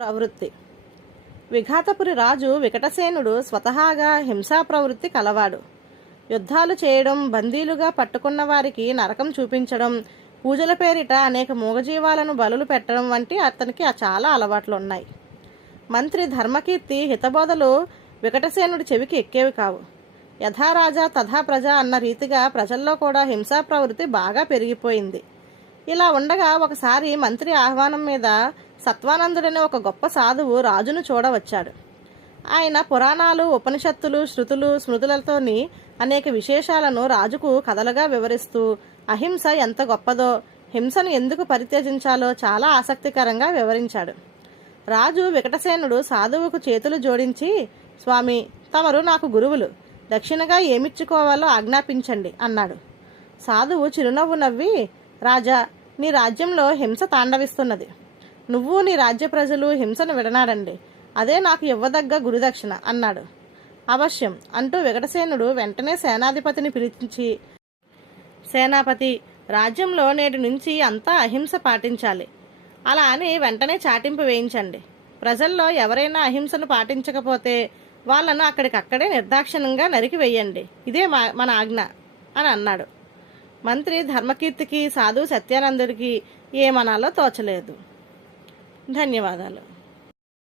ప్రవృత్తి. విఘాతపురి రాజు వికటసేనుడు స్వతహాగా హింసా ప్రవృత్తి కలవాడు. యుద్ధాలు చేయడం, బందీలుగా పట్టుకున్న వారికి నరకం చూపించడం, పూజల పేరిట అనేక మూగజీవాలను బలులు పెట్టడం వంటి అతనికి చాలా అలవాట్లున్నాయి. మంత్రి ధర్మకీర్తి హితబోధలు వికటసేనుడి చెవికి ఎక్కేవి కావు. యథారాజా తథా ప్రజ అన్న రీతిగా ప్రజల్లో కూడా హింసా ప్రవృత్తి బాగా పెరిగిపోయింది. ఇలా ఉండగా ఒకసారి మంత్రి ఆహ్వానం మీద సత్వానందుడనే ఒక గొప్ప సాధువు రాజును చూడవచ్చాడు. ఆయన పురాణాలు, ఉపనిషత్తులు, శృతులు, స్మృతులతోని అనేక విశేషాలను రాజుకు కథలుగా వివరిస్తూ అహింస ఎంత గొప్పదో, హింసను ఎందుకు పరిత్యజించాలో చాలా ఆసక్తికరంగా వివరించాడు. రాజు వికటసేనుడు సాధువుకు చేతులు జోడించి, స్వామి, తమరు నాకు గురువులు, దక్షిణగా ఏమిచ్చుకోవాలో ఆజ్ఞాపించండి అన్నాడు. సాధువు చిరునవ్వు నవ్వి, రాజా, నీ రాజ్యంలో హింస తాండవిస్తున్నది. నువ్వు నీ రాజ్య ప్రజలు హింసను విడనాడండి, అదే నాకు ఇవ్వదగ్గ గురుదక్షిణ అన్నాడు. అవశ్యం అంటూ వికటసేనుడు వెంటనే సేనాధిపతిని పిలిపించి, సేనాపతి, రాజ్యంలో నేటి నుంచి అంతా అహింస పాటించాలి. అలా అని వెంటనే చాటింపు వేయించండి. ప్రజల్లో ఎవరైనా అహింసను పాటించకపోతే వాళ్ళను అక్కడికక్కడే నిర్దాక్షిణ్యంగా నరికి వేయండి. ఇదే మన ఆజ్ఞ అని అన్నాడు. మంత్రి ధర్మకీర్తికి, సాధువు సత్యానందుడికి ఏమనాలో తోచలేదు. ధన్యవాదాలు.